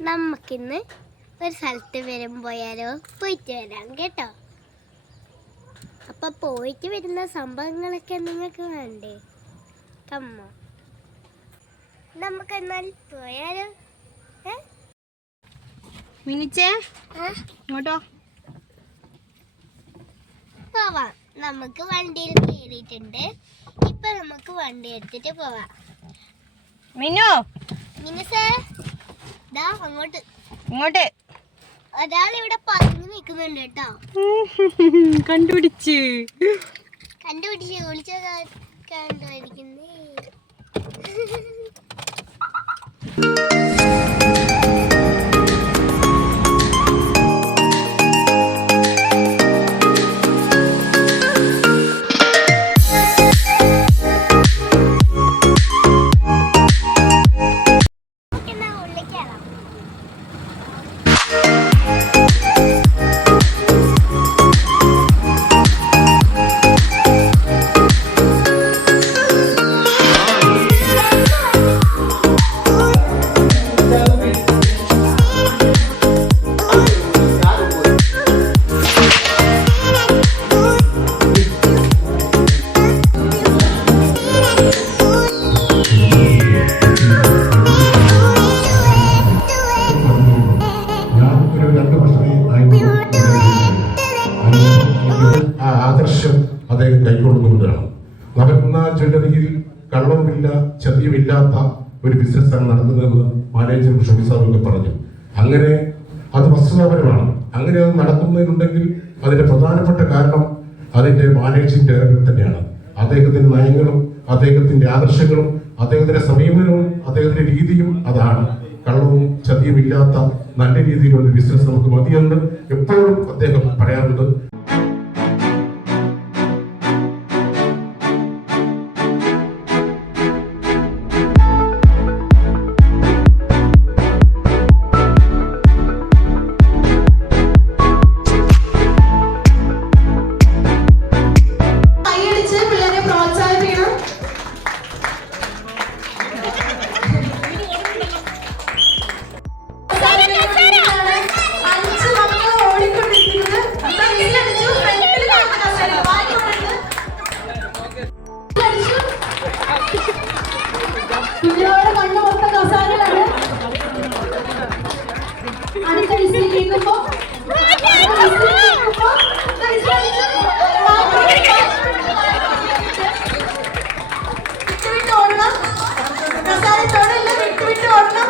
നമുക്കിന്ന് ഒരു സ്ഥലത്ത് വരും പോയാലോ? പോയിട്ട് വരാം കേട്ടോ. അപ്പൊ പോയിട്ട് വരുന്ന സംഭവങ്ങളൊക്കെ നിങ്ങൾക്ക് വേണ്ടേ? കമ്മ നമുക്കെന്നാൽ പോയാലോ? മിനിച്ചേ? ഇങ്ങോട്ടോ. പോവാം. നമുക്ക് വണ്ടിയിൽ കയറിയിട്ടുണ്ട്. ഇപ്പൊ നമുക്ക് വണ്ടി എടുത്തിട്ട് പോവാം. മിനു. മിനുസേ അങ്ങോട്ട്. ഇങ്ങോട്ട്. ഒരാൾ ഇവിടെ പറഞ്ഞു നിൽക്കുന്നുണ്ട് കേട്ടോ. കണ്ടുപിടിച്ച്. കണ്ടുപിടിച്ച് വിളിച്ച കണ്ടുപിടിക്കുന്നേ നടക്കുന്ന ജ്വല്ലറിയിൽ കള്ളവുമില്ല ചതിയുമില്ലാത്ത ഒരു ബിസിനസ്സാണ് നടത്തുന്നതെന്ന് മാനേജർ ഷോബി സാറൊക്കെ പറഞ്ഞു. അങ്ങനെ അത് വസ്തുതാപരമാണ്. അങ്ങനെ അത് നടക്കുന്നതിനുണ്ടെങ്കിൽ അതിന്റെ പ്രധാനപ്പെട്ട കാരണം അതിന്റെ മാനേജിംഗ് ഡയറക്ടർ തന്നെയാണ്. അദ്ദേഹത്തിന്റെ നയങ്ങളും അദ്ദേഹത്തിന്റെ ആദർശങ്ങളും അദ്ദേഹത്തിന്റെ സമീപനവും അദ്ദേഹത്തിന്റെ രീതിയും അതാണ്. കള്ളവും ചതിയുമില്ലാത്ത നല്ല രീതിയിലുള്ള ബിസിനസ് നമുക്ക് മതിയെന്ന് എപ്പോഴും അദ്ദേഹം പറയാറുണ്ട്. കുഞ്ഞിനോട് കണ്ണു മൊത്തം കസാരയാണ് അടുത്ത വിസിൽ കേൾക്കുമ്പോ. വിട്ടുവിട്ട് ഓടണം കസാര വിട്ടുവിട്ട് ഓടണം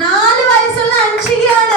நாலு வயசுல அஞ்சுகியா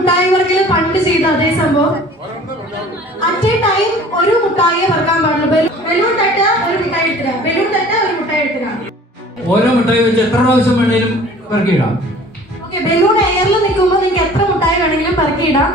മുട്ടായി വർക്കിൽ പണ്ട് ചെയ്ത അതേ സംഭവം? അറ്റ് എ ടൈം ഒരു മുട്ടായിയെ വറക്കാൻ പാടുള്ളൂ. ബലൂൺ തട്ട് ഒരു മുട്ടായി എടുത്തുക ബലൂൺ തട്ട് ഒരു മുട്ടായി എടുത്തുക ഓരോ മുട്ടായി വെച്ച് എത്ര പ്രാവശ്യം വേണേലും പെറുക്കിയിടാം. ഓക്കെ ബലൂൺ എയറിൽ നിൽക്കുമ്പോൾ നിങ്ങൾക്ക് എത്ര മുട്ടായി വേണമെങ്കിലും പറക്കിയിടാം.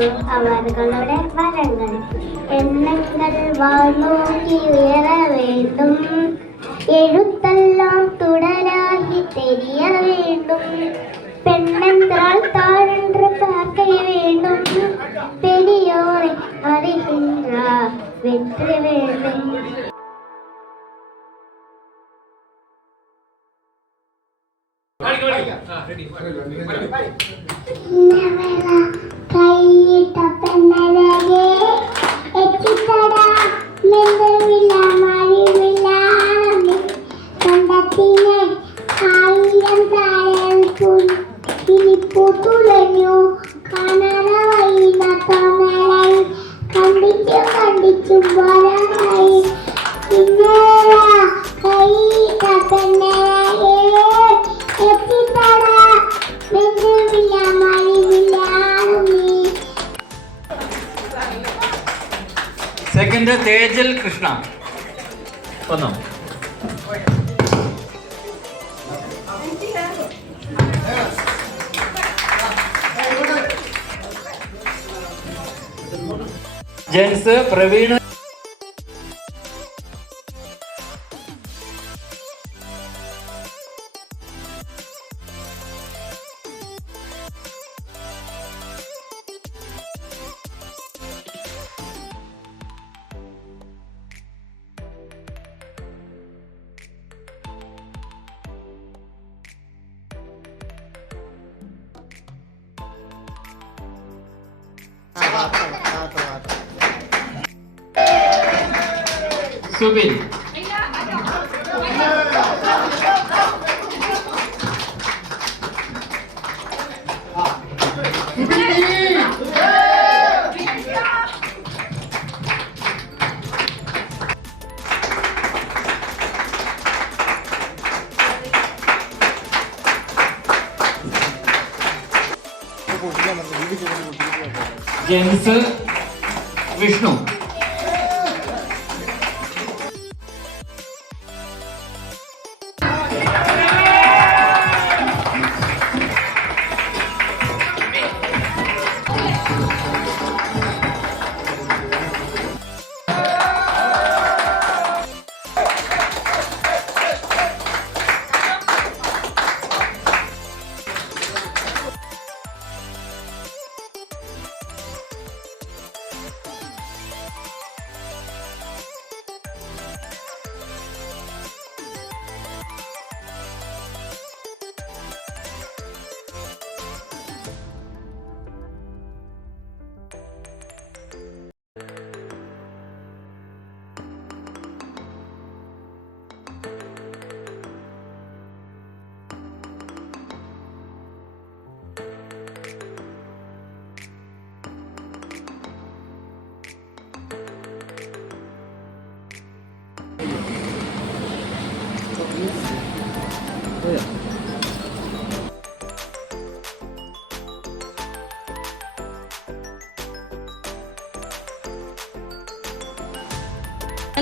அளவுக்கு அவர்களோட வரங்கள் எண்ணங்கள் வானோக்கி உயர வேண்டும். எழுத்தெல்லாம் துடராகி தெரிய வேண்டும். பெண்ணென்றால் தாழென்று பார்க்க வேண்டும். பெரியோரை அறிகின்றார் வெற்றி வேண்டும் Jens Praveen Subin. Jens Vishnu.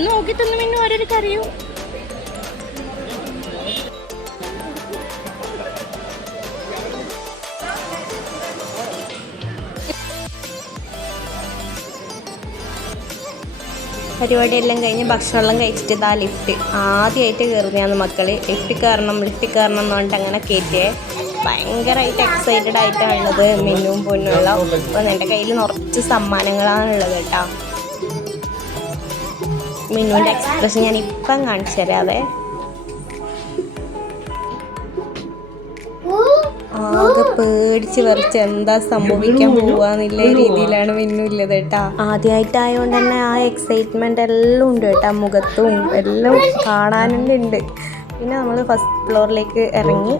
നോക്കി തന്നു പിന്നെ ഓരോരു കറിയൂ പരിപാടിയെല്ലാം കഴിഞ്ഞ് ഭക്ഷണമെല്ലാം കഴിച്ചിട്ട് ഇതാ ലിഫ്റ്റ് ആദ്യമായിട്ട് കയറുന്നതാണ് മക്കൾ ലിഫ്റ്റ് കയറണം ലിഫ്റ്റ് കയറണം എന്ന് പറഞ്ഞിട്ട് അങ്ങനെ കയറ്റിയേ ഭയങ്കരമായിട്ട് എക്സൈറ്റഡ് ആയിട്ടാണുള്ളത് മിന്നും പൊന്നുള്ള അപ്പം എന്റെ കയ്യിൽ നിറച്ച് സമ്മാനങ്ങളാണുള്ളത് കേട്ടോ. മിന്നുവിന്റെ എക്സ്പ്രഷൻ ഞാൻ ഇപ്പം കാണിച്ചു തരാവേ. ആകെ പേടിച്ച് വെറച്ച് എന്താ സംഭവിക്കാൻ പോവാന്നുള്ള രീതിയിലാണ് മിന്നു ഇല്ലത് കേട്ടാ. ആദ്യമായിട്ടായതുകൊണ്ട് തന്നെ ആ എക്സൈറ്റ്മെന്റ് എല്ലാം ഉണ്ട് കേട്ടാ മുഖത്തും എല്ലാം കാണാനുണ്ട് ഉണ്ട്. പിന്നെ നമ്മൾ ഫസ്റ്റ് ഫ്ലോറിലേക്ക് ഇറങ്ങി.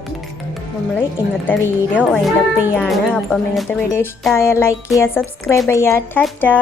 നമ്മൾ ഇന്നത്തെ വീഡിയോ വൈൻഡപ്പ് ചെയ്യാണ്. അപ്പം ഇന്നത്തെ വീഡിയോ ഇഷ്ടമായ ലൈക്ക് ചെയ്യുക സബ്സ്ക്രൈബ് ചെയ്യുക. ടാറ്റാ.